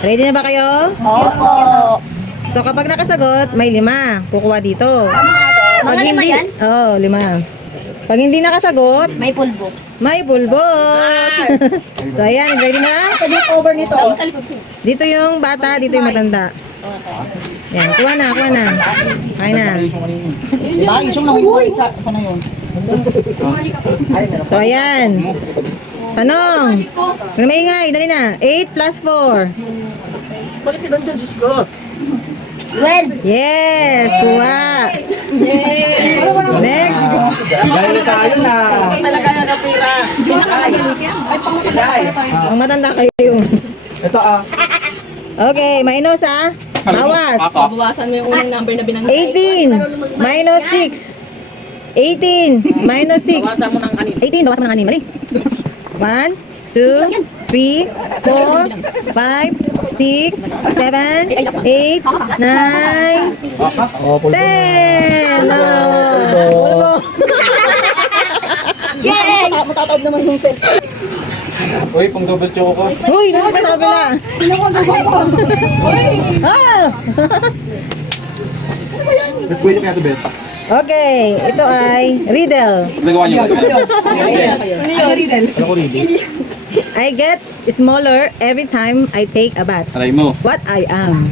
Ready na ba kayo? Opo. So kapag nakasagot, may 5. Kukuha dito. Pag Mga lima hindi, yan? oh, 5. Pag hindi nakasagot, May pulbo. may pulbos. So ayan, ready na? Pwede yung cover nito. Sa likod ko. Dito yung bata, dito yung matanda. Yan, kuha na, kuha na. Kain na. Diba? Yung nanguhay. Sana yun. So ayan. Tanong. Kung maingay, dali na. 8 plus 4. Bakit kita dyan, sis ko? 12. Yes, kuha. Next. Dahil sa akin na. Talaga yung kapira. Ang matanda kayo. Ito Okay, minus bawas. Babawasan mo yung unang number na binanggit. 18 minus 6. 18 minus 6. 18, bawas mo ng 6. Mali. 1, 2, 3, 4, 5, 6, 7, 8, 9, 10. No. Yay! Matataob naman yung set. Uy, pang double choco ko. Uy, dapat na kabila. Ah! Let's go yun kaya ito, Bes. Okay, ito ay riddle. Nagawa niyo ba? I get smaller every time I take a bath. Aray mo. What I am.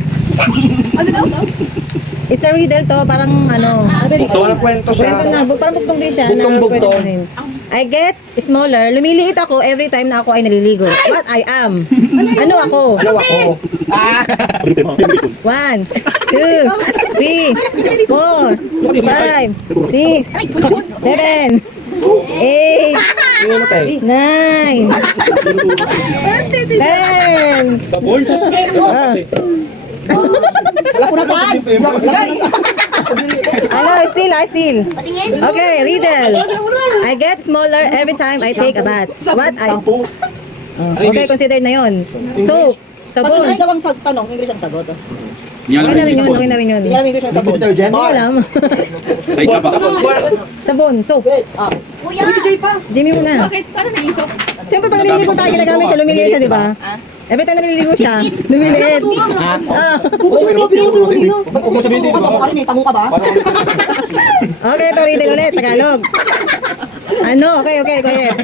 Is the riddle to parang ano? Ito, walang kwento siya. Kwento na, parang bugtong din siya. na Bugtong-bugtong. pwede rin. I get smaller, lumiliit ako every time na ako ay naliligo. What I am. Ano ako? Ano ako? 1, 2, 3, 4, 5, 6, 7, 8, 9, 10. Sa boards? Wala po na saan. Ano, still. Patingin. Okay, riddle. I get smaller every time I take a bath. What I... Okay, considered na yun. Soap. Pag Sabon. English daw ang tanong, English ang sagot. Okay na rin yun, okay na rin yun. Hindi alam English ang sagot. Hindi ko alam. Like ka ba? Sabon, soap. Kuya. Jimmy muna. Bakit? Paano naging soap? Siyempre pag naliligo tayo, ginagamit siya, lumiliit siya, di ba? Every time na naliligo siya, lumiliit. Ah. Huwag mo sabihin dito. Tango ka rin eh, tango ka ba? Okay, ito riddle ulit, Tagalog. Ano, okay, quiet.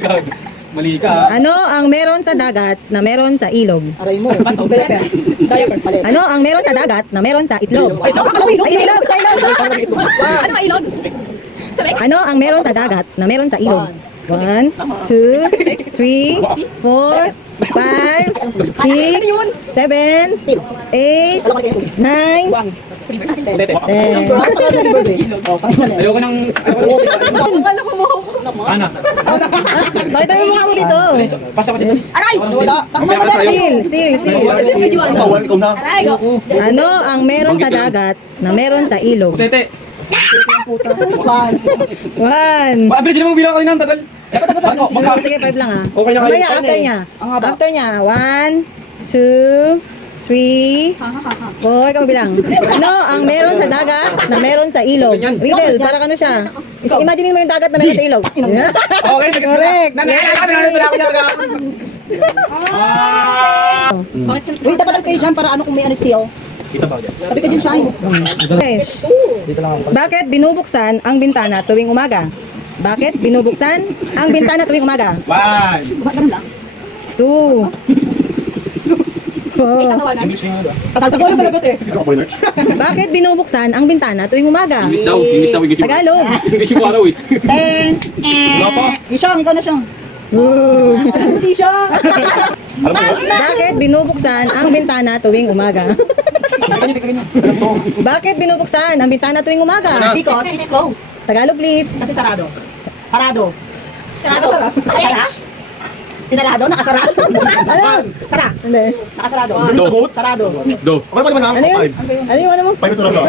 Mali ka. Ano ang meron sa dagat na meron sa ilog? Aray mo. Diaper. Diaper. Palit. Ano ang meron sa dagat na meron sa itlog? Ay, ilog. Ano ba ilog? Ano ang meron sa dagat na meron sa ilog? 1, 2, 3, 4, 5, 6, 7, 8, 9, 10. Ayoko nang... Ana. Bakit tayo mukha mo dito? Pasa ko dito. Aray! Wala. Still. Aray! Ano ang meron sa dagat na meron sa ilog? Tete. 1. Abilis mo bilang kanina, ang tagal. Ano? Sige, 5 lang ah. Okay na kayo. Mamaya, after niya. After niya. 1, 2, 3, 4. Ikaw bilang. Ano ang meron sa dagat na meron sa ilog? Riddle, para ano siya? Imagine mo yung dagat na meron sa ilog. Okay, Correct. Wait, dapat ang dyan para ano kung may anesthesia. Kita ba? Sabi ka dyan, Shine. Okay. Bakit binubuksan ang bintana tuwing umaga? Bakit binubuksan ang bintana tuwing umaga? 1. Ba't ganun lang? 2. 4. Tagal-tagal yung talagot eh. Bakit binubuksan ang bintana tuwing umaga? English daw. Tagalog. English yung araw eh. Ten. Wala pa. Isyong, ikaw na siyang. Hindi siya. Bakit binubuksan ang bintana tuwing umaga? Bakit binubuksan ang bintana tuwing umaga? Because it's closed. Tagalog please. Kasi sarado. Sarado. Sarado. Nakasara? Sinarado? Nakasarado? Ano? Sara. Hindi. Nakasarado. Do. Sarado. Do. Okay pa naman ha? Ano yun? Ano yung ano mo? Paano ito na ba?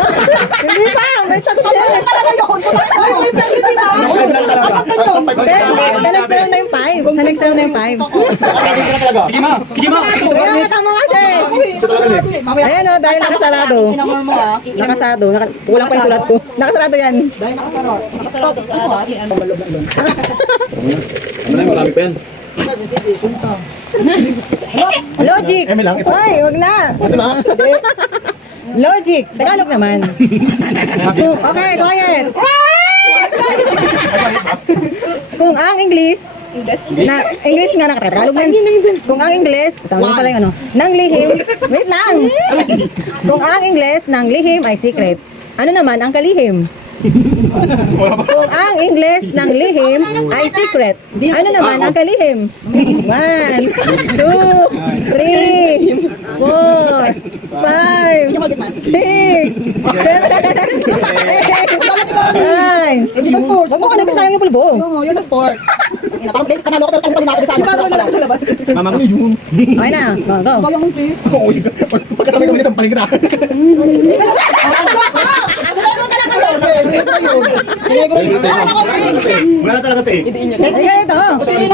Hindi pa! May sagot siya! Talaga yun. Hindi! Sa next round na yung 5. Sa next round na yung 5. Sige ma. Sige ma. Kaya kasama nga siya eh. Ayan o, dahil nakasarado. Pinamor mo ah. Nakasarado. Kulang pa yung sulat ko. Nakasarado yan. Dahil nakasarado. Nakasarado. Sarado. Ano na, marami pa yan. Logic. Eme lang, ito. Ay, wag na. Ito na. Logic. Tagalog naman. Okay, quiet. Kung ang English nga nakatagalog man. Kung ang English, tawag pala yung ano, ng lihim, wait lang. Kung ang English ng lihim ay secret, ano naman ang kalihim? Kung ang English ng lihim ay secret, ano naman ang kalihim? 1, 2, 3, 4, 5, 6, 7, 8, 9. Huwag mo ka nagsayang yung pulbo. Yun ang sport. Parang break, panalo ko pero panalo ko sa ano. Mama ko yun. Okay na, go, go. Kaya yung tea. Oo, yun. Pagkasabay kami isang paling kita. Negro yun. Wala na talaga te. Ay, ganito.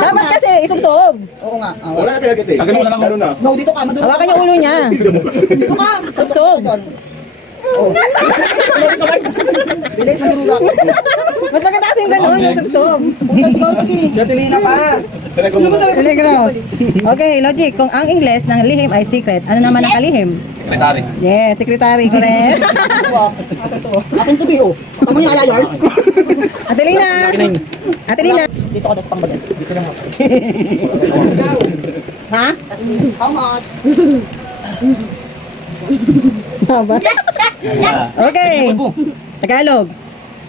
Dapat kasi isubsob. Oo nga. Wala na talaga te. Agad mo na lang ano na. No, dito ka. Maduro Hawakan yung ulo niya. Dito ka. Subsob. Oh. Bilis, maduro ka. Mas maganda kasi yung gano'n, yung subsob. Sigaw kasi. Siya tinina pa. Telegro. Okay, logic. Kung ang Ingles ng lihim ay secret, ano naman ang kalihim? Sekretary. Yes, secretary, correct. Akin to be, oh. Tama yung alayor. Atelina. Atelina. Dito ka daw sa pangbagets. Ha? How much? Haba. Okay. Tagalog.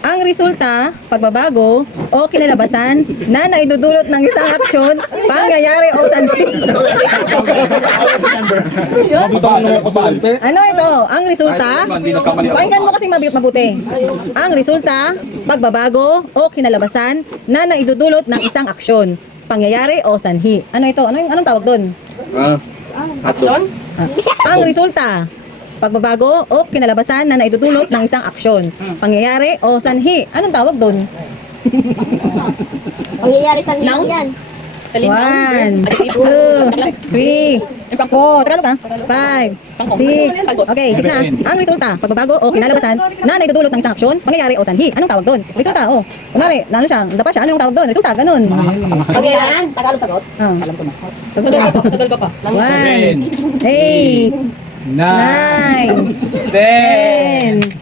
Ang resulta, pagbabago o kinalabasan na naidudulot ng isang aksyon, pangyayari o sanhi. Ano ito? Ang resulta, pakinggan mo kasi mabuti. Ang resulta, pagbabago o kinalabasan na naidudulot ng isang aksyon, pangyayari o sanhi. Ano ito? Anong tawag doon? Action? Ang resulta, pagbabago o kinalabasan na naidudulot ng isang aksyon, pangyayari o sanhi. Anong tawag doon? Pangyayari sa noun yan. 1, 2, 3, 4, Tagalog ka? 5, 6, okay, 6 na. Ang resulta, pagbabago o kinalabasan na naidudulot ng isang aksyon, pangyayari o sanhi. Anong tawag doon? Resulta, oh. Kunwari, ano siya, dapat siya, ano yung tawag doon? Resulta, ganun. Ano yan? Tagalog sagot? Alam ko na. Tagal ka pa. 1, 8, 9, 10.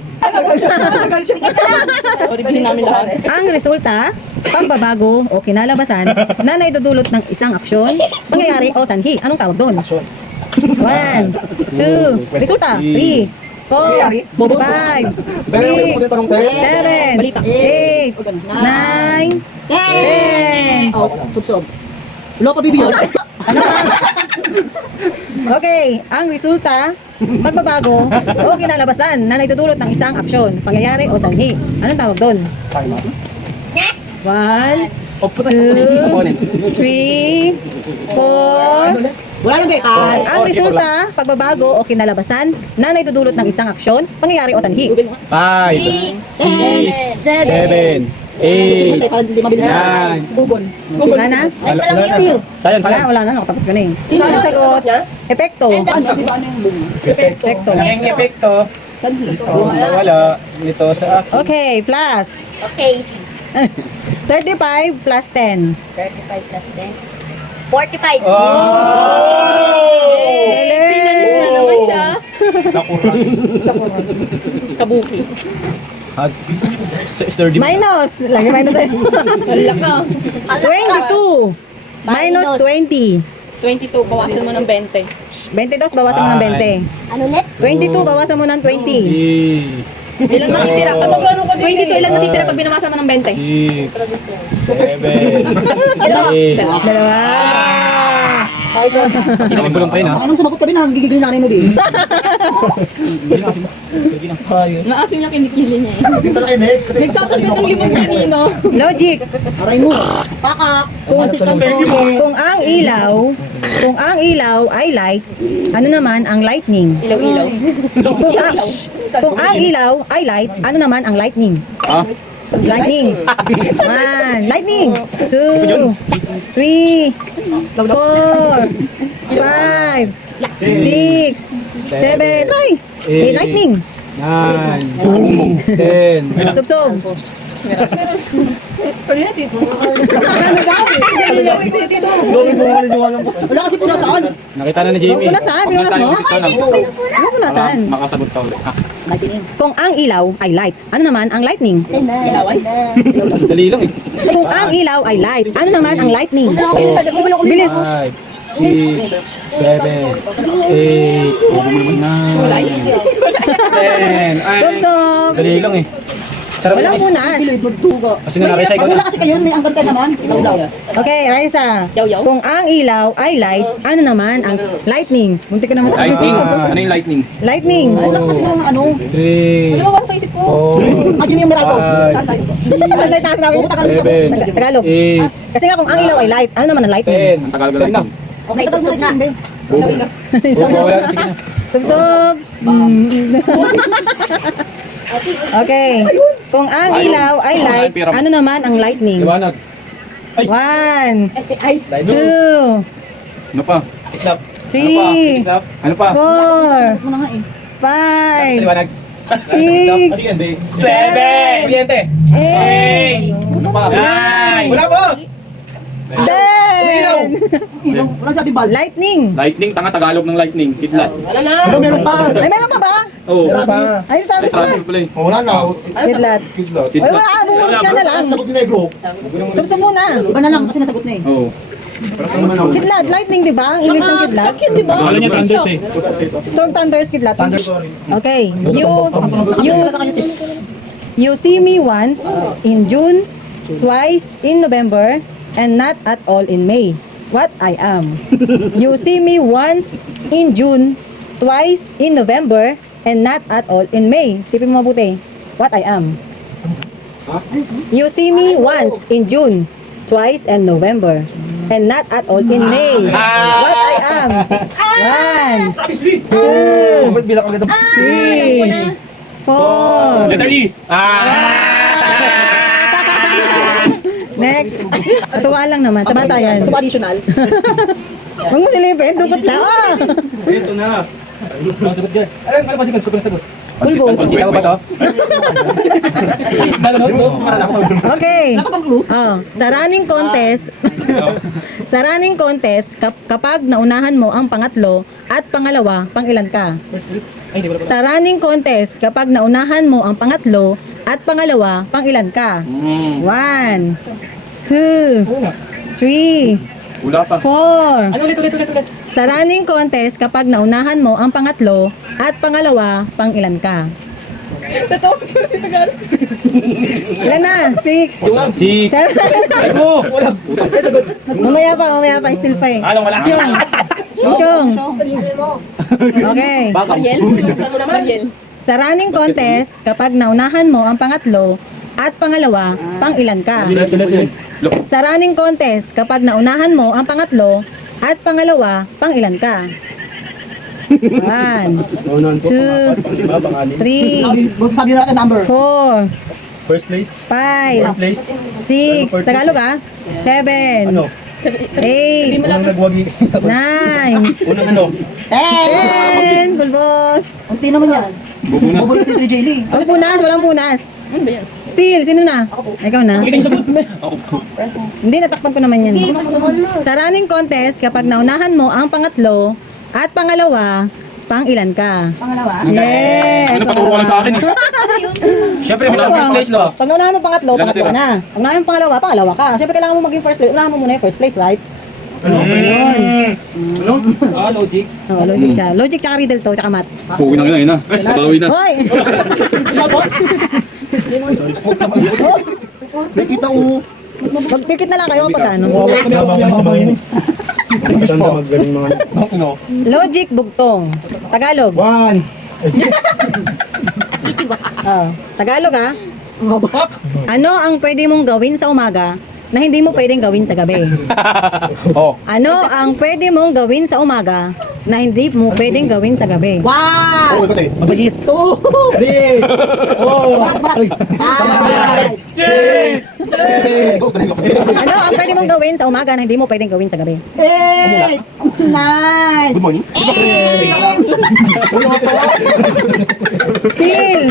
Bilhin namin lahat. Ang resulta, pagbabago o kinalabasan na naidudulot ng isang aksyon, pangyayari o sanhi. Anong tawag doon? 1, 2, resulta, 3, 4, 5, 6, 7, 8, 9, 10. Oh, subsob. Lo pa bibiyo. Ano ba? Okay, ang resulta, pagbabago o kinalabasan na naitutulot ng isang aksyon, pangyayari o sanhi. Anong tawag doon? 1, 2, 3, 4, Wala lang kayo. ang resulta, pagbabago o kinalabasan na naitutulot ng isang aksyon, pangyayari o sanhi. 6, 7, 8. Para hindi mabilis. Gugon. Wala na? Steel. Sayang, Wala, wala na. Nakatapos ka na eh. Ang sagot, epekto. Epekto. Naging epekto. Wala. Ito sa Okay, plus. Okay, 35 plus 10. 35 plus 10. 45. Pinanis na naman siya. Sakura. Kabuki. Minus. Lagi minus eh. Wala ka. 22. Minus 20. 22, bawasan mo ng 20. 22, bawasan mo ng 20. Ano ulit? 22, bawasan mo ng 20. Ilan matitira? Kapag 22, ilan matitira pag binawasa mo ng 20? 6, 7, 8. Dalawa. Pinagulong pa yun ha. Anong sumagot ka ba na gigigil yung nanay mo, Bing? Naasim niya kinikili niya eh. Next. Nagsapag ka ng limang kanino. Logic. Aray mo. Pakak. Kung ang ilaw ay lights, ano naman ang lightning? Ilaw-ilaw. Kung ang ilaw ay light, ano naman ang lightning? Lightning. 1, lightning. 2, 3, 4, 5, 6, 7, try. Lightning. 9, 10. Subsob. Kanina, tito. Wala kasi pinasaan. Nakita na ni Jamie. Punasan, pinunas mo? Ano punasan? Makasagot ka ulit. Ha? Lightning. Kung ang ilaw ay light, ano naman ang lightning? Ilawan. Dali lang eh. Kung ang ilaw ay light, ano naman ang lightning? Bilis. 5, 6, 7, 8, 9, 10. Ay, Subsob. dali lang eh. Sarap Walang yun. punas. Magdugo. Kasi na-recycle Wala na. kasi kayo, may angkan ka naman. Ilaw. Okay, Raisa. Yaw-yaw. Kung ang ilaw ay light, ano naman ang lightning? Munti ka naman sa Lightning. Ano yung lightning? Lightning. Wala kasi mga ano. 3, Ano ba sa isip ko? 4, Ayun yung miracle. 5, Ano light na sinabi mo? 7, Tagalog. 8, Kasi nga kung ang ilaw ay light, ano naman ang lightning? 10. Ang tagal ka lang. Okay, subsub na. Wala na, sige na. Subsob. Okay. Kung ang ilaw ay light, ano naman ang lightning? Liwanag. 1, FCI. 2, Ano pa? Stop. 3, Stop. Ano pa? 4, Ano na nga eh. 5, Liwanag. 6, Sige, hindi. 7. Kuryente. 8, Ano pa? 9. Wala pa. 10. Ilaw. Wala sabi bal. Lightning. Lightning. Tanga Tagalog ng lightning. Kidlat. Ano, meron pa. Ay, meron pa ba? Oo. Ay, sabi ko. Transfer pala eh. Wala na. Kidlat. Kidlat. Ay, wala. Bumulot ka na lang. Sagot ni Negro. Subsob muna. Iba na lang kasi nasagot na eh. Oo. Kidlat. Lightning, di ba? Ang English ng kidlat. Yun, di ba? Alam niya thunders eh. Storm thunders, kidlat. Okay. You see me once in June, twice in November, and not at all in May. What I am. You see me once in June, twice in November, and not at all in May. Sipin mo mabuti. What I am. You see me once in June, twice in November, and not at all in May. What I am. 1, 2, 3, 4. Letter E. Next. Tuwa lang naman. Sa bata yan. Sa additional. Huwag mo silipin. Dukot lang. Ah! Ito na. Sagot dyan. Ano pa sigas ko na sagot? Pulbos. Kita mo ba to? Okay. Sa running contest, kapag naunahan mo ang pangatlo at pangalawa, pangilan ka? Sa running contest, kapag naunahan mo ang pangatlo at pangalawa, pangilan ka? 1, 2, 3, Wala pa. 4. Ano ulit. Sa running contest, kapag naunahan mo ang pangatlo at pangalawa, pangilan ka? Ilan na? 6, 6. 7. Ano? Wala. Mamaya pa, still pa eh. Alam, wala. Syong. Okay. Mariel? Mariel. Sa running contest, kapag naunahan mo ang pangatlo at pangalawa, pangilan ka? Sa running contest, kapag naunahan mo ang pangatlo at pangalawa, pangilan ka? 1, 2, 3, Sabi natin number. 4, First place. 5, Place. 6, Tagalog 7, Ano? 8, Unang nagwagi. 9, Unang ano? 10, pulbos. Unti naman yan. Bubulot si 3J Lee. Walang punas, walang punas. Ano ba yan? Steel, sino na? Ikaw na. Hindi, natakpan ko naman yan. Sa running contest, kapag naunahan mo ang pangatlo at pangalawa, pangilan ka? Pangalawa. Yes! Ano paturo lang sa akin eh. Siyempre, wala Ano? first place ba? Pag naunahan mo pangatlo, Ilan pangatlo ka natira? na. Pag naunahan mo pangalawa, pangalawa ka. Siyempre, kailangan mo maging first place. Unahan mo muna yung first place, right? Ano? Yun. Ano? Logic. Oo, logic siya. Logic tsaka riddle to, tsaka math. Puwi na yun na. Bawi na. Hoy! May kita o. Magpikit na lang kayo kapag ano. Magaling mga ano. Logic bugtong. Tagalog. 1. Tagalog ah. Ano ang pwede mong gawin sa umaga na hindi mo pwedeng gawin sa gabi? Oh. Ano ang pwede mong gawin sa umaga na hindi mo pwedeng gawin sa gabi? Wow! Mabilis. Ano ang pwede mong gawin sa umaga na hindi mo pwedeng gawin sa gabi? 8, 9, Good morning. Still!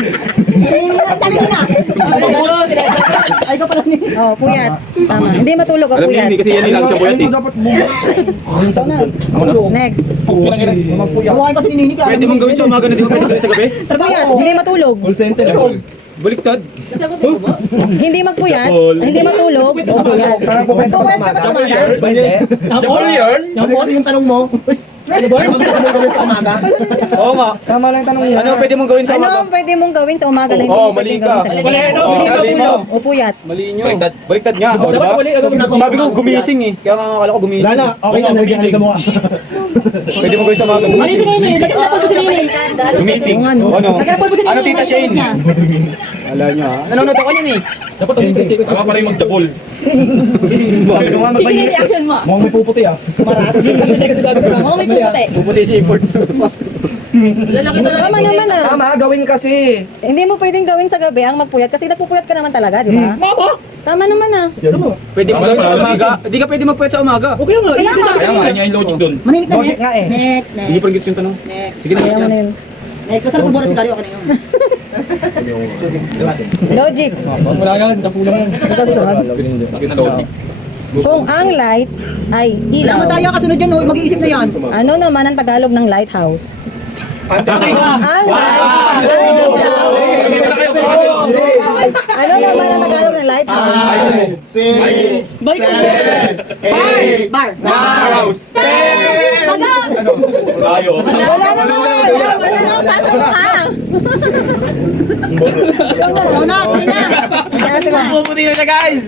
Ay, ko pala ni. Oh, puyat. Tama. Hindi matulog o Alam niyo, puyat. hindi kasi yan yung lagi siya puyat eh. Next. Hawakan kasi ni Nini ka. Pwede mong gawin sa umaga na di mo pwede gawin sa gabi? Puyat. Hindi matulog. Call center. Baliktad. Hindi magpuyat. Hindi matulog. O puyat. Puyat ka ba sa umaga? Jabol yun? Ano kasi yung tanong mo? Ano ba yung gawin sa umaga? Oo nga. Tama lang yung tanong niya. Ano pwede mong gawin sa Ano umaga? ang pwede mong gawin sa umaga na hindi Oo, mo mali pwedeng ka. gawin sa gabi? Mali. Oo, Hindi mali mo. matulog o puyat. Mali nyo. Baliktad nga. O, diba? Sabi ko gumising eh. Kaya nga akala ko gumising. Wala na. Okay na. Nalagyan na sa mukha. Pwede mong gawin sa umaga. Ano si Gumising. Nini? Lagyan na po si Nini. Gumising. Oo nga, no. Ano? Naghanap po si Nini. Ano tita Shane? Alam nyo ha? Nanonood ako niyan eh. Dapat tama pa rin mag-double. Sige, reaction mo. Mukhang may puputi ah. Oo, may puputi. Puputi si import. Tama naman ah. Tama, gawin kasi. Hindi mo pwedeng gawin sa gabi ang magpuyat kasi nagpupuyat ka naman talaga, di ba? Tama naman ah. Pwede mong gawin sa umaga. Hindi ka pwede magpuyat sa umaga. Okay nga. Kaya nga, yun yung logic doon. Manimik na Logic next. nga eh. Next, Hindi pa rin gets yung tanong. Next. Sige na, Kaya mo na yun. Next. Masarap ang boras ng karyo ka na yun. Logic. Wala yan. Tapulang yan. Susunod. Logic. Kung ang light ay Wala ilaw, mataya kasunod yan, oh. Mag-iisip na yan. ano naman ang Tagalog ng lighthouse? Ang light ay ilaw. Ano naman ang Tagalog ng lighthouse? Bar. Tayo. Wala naman. Wala naman pasok mo ha. Ikaw na, okay na. Si ate ba? Puputi na siya guys.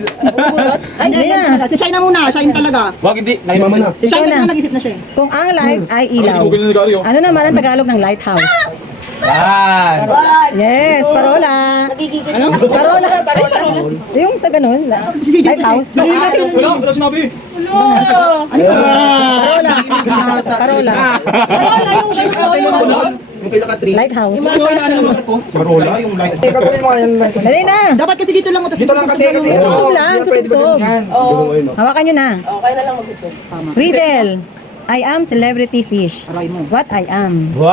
Ay, hindi, Hindi yan na. talaga. Si Shine na muna, Shine talaga. Wag hindi. Si mama na. Si Shine Ikaw na. kasi nag-isip na siya eh. Kung ang light ay ilaw, Hindi ko kinagario. ano naman ang Tagalog ng lighthouse? Yan. Yes, parola. Nagigigil. Parola. Yung sa ganun, lighthouse. Wala sinabi. Parola. Parola. Yung kay naka 3. Lighthouse. Marola, yung light. Kasi gagawin mo yan. Dali na. Dapat kasi dito lang. oh, tapos Dito lang kasi. Kasi Susub lang, susub-sub. Hawakan nyo na. Okay na lang mag-ito. Riddle. I am celebrity fish. What I am. 1,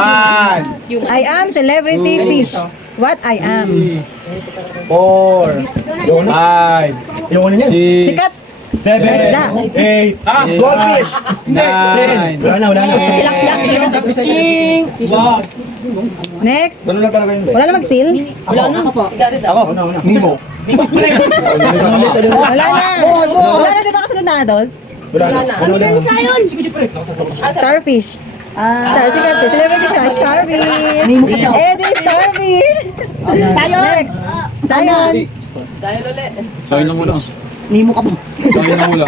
I am celebrity fish. What I am. 4, 5, Yung ano niyan? 6, Sikat. 7, Isda. 8, goldfish. 9. Wala na. Tilapia. Next. Ganun lang talaga yun. Wala na mag-steal? Wala na. Ako. Ako. Nemo. Wala na. Wala na, di ba kasunod na doon? Wala na. Ano na? Starfish. Sikat. Celebrity siya. Starfish. Eddie, starfish. Next. Sayon. Dahil ulit. Sayo lang muna. Nemo ka po. Sayo lang muna.